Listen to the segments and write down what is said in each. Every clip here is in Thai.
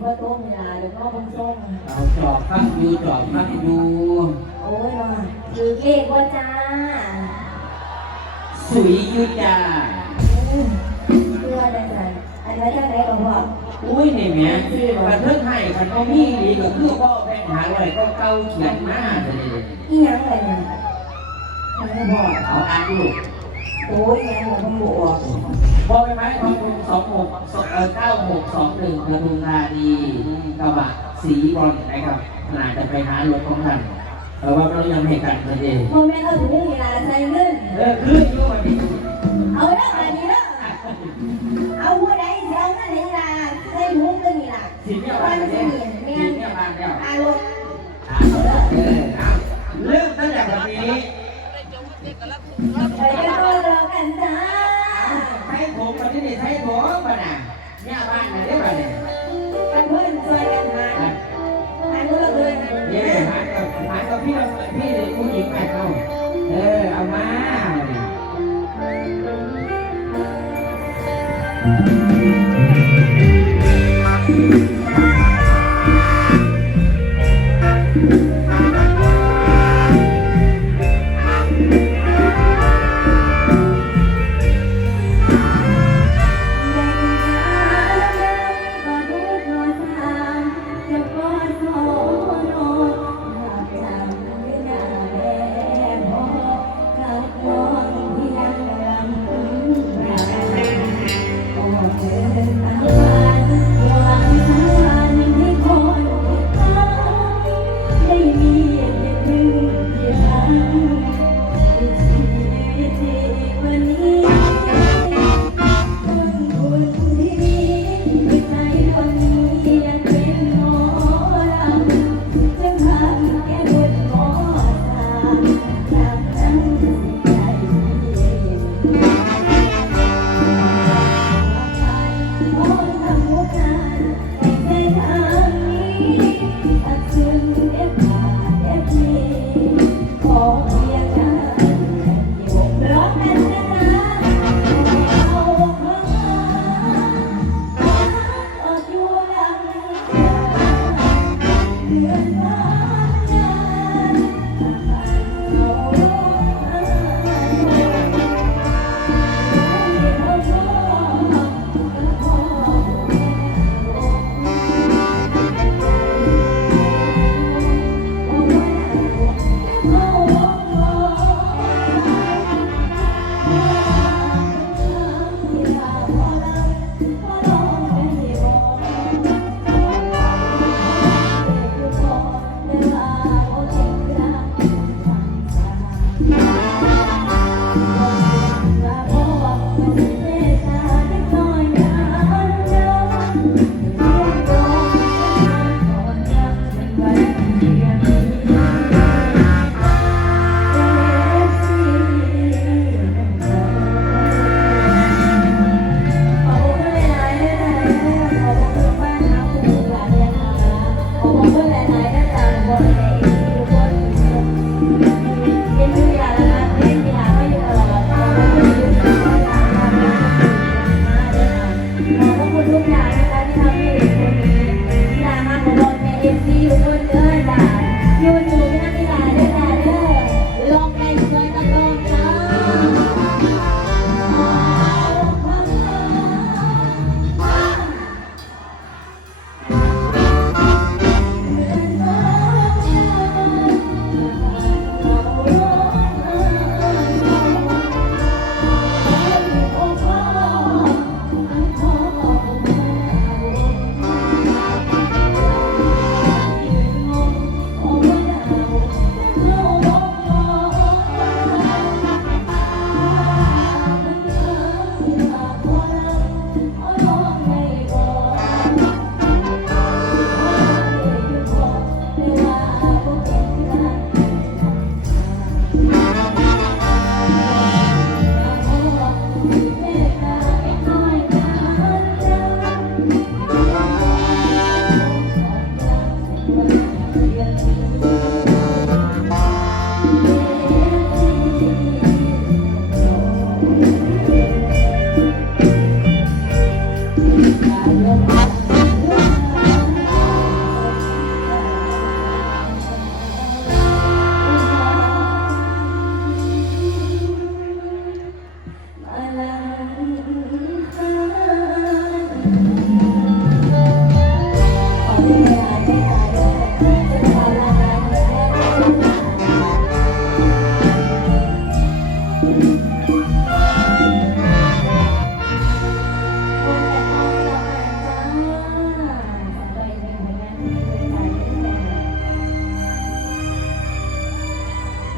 พ่อต้มยาหรือพ่อพุ่งส้มเอาจอบข้างดูจอบข้างดูโอ้ยเนาคือเลขว่าจ้า สุยยุจ้าเพื่อได้ไงอันนี้ถ้าได้ก็บอกอุ้ยนี่แม่บันเทิงให้มันก็มีดีก็คือพ่อแบ่หาอะไรก็เก่าเขียนมาเลยอีหยังไงเนี่ยทำไมบอกเอาอ่านดูโอ้ยยังบอกมันบอก พอไปไหมทองคุณสองหกเออเก้าหกสองหนึ่งปทุมธานีกระบะสีบอลนะครับขนาดจะไปหารถของท่านแต่ว่าเรายังไม่กันนั่นเองพ่อแม่เขาถึงเวลาใช้เงินเออคืออยู่วันนี้เอาเด้ออันนี้เด้อเอาหัวใดเสียเงินนี่ล่ะใส่ถุงก็นี่ล่ะสิบเนี่ยวับานนสิเนี่ยนี่สิแม่บเนี่ยบานเนี่ยอารมณ์อ่าเออเอาเริ่มตั้งแต่วันนี้ไปกันตัวเรากันจ้าใช้ผมวันนี้นี่ใช้ผมป่ะน่ะเนี่ยบ้านไหนได้ป่ะเนี่ยกันเพื่อนช่วยกันหาหาเงินเลยเนี่ยหากับหากับพี่พี่ผู้หญิงไปเอาเออเอามาเนี่ย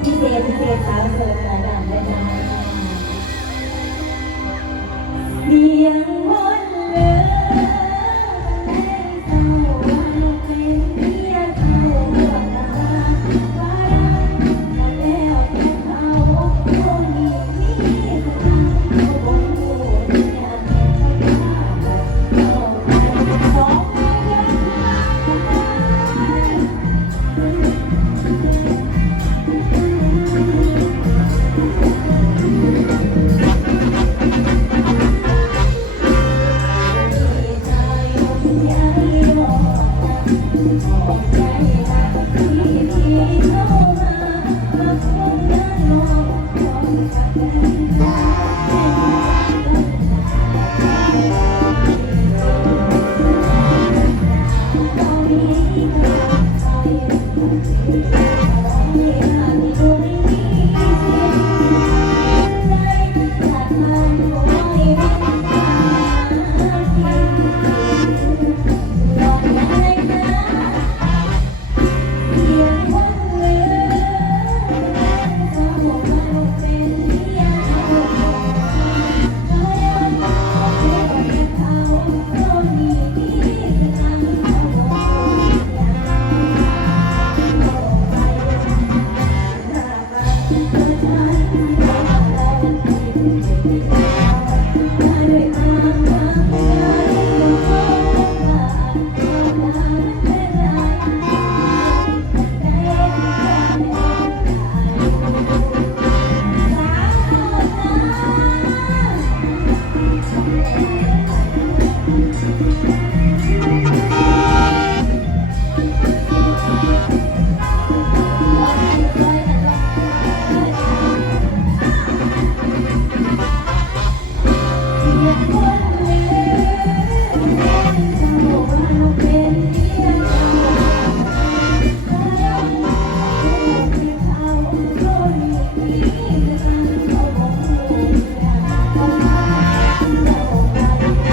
พี่เจมส์พี่เจมส์คะเชิญรายการได้จ้าเสียงว่า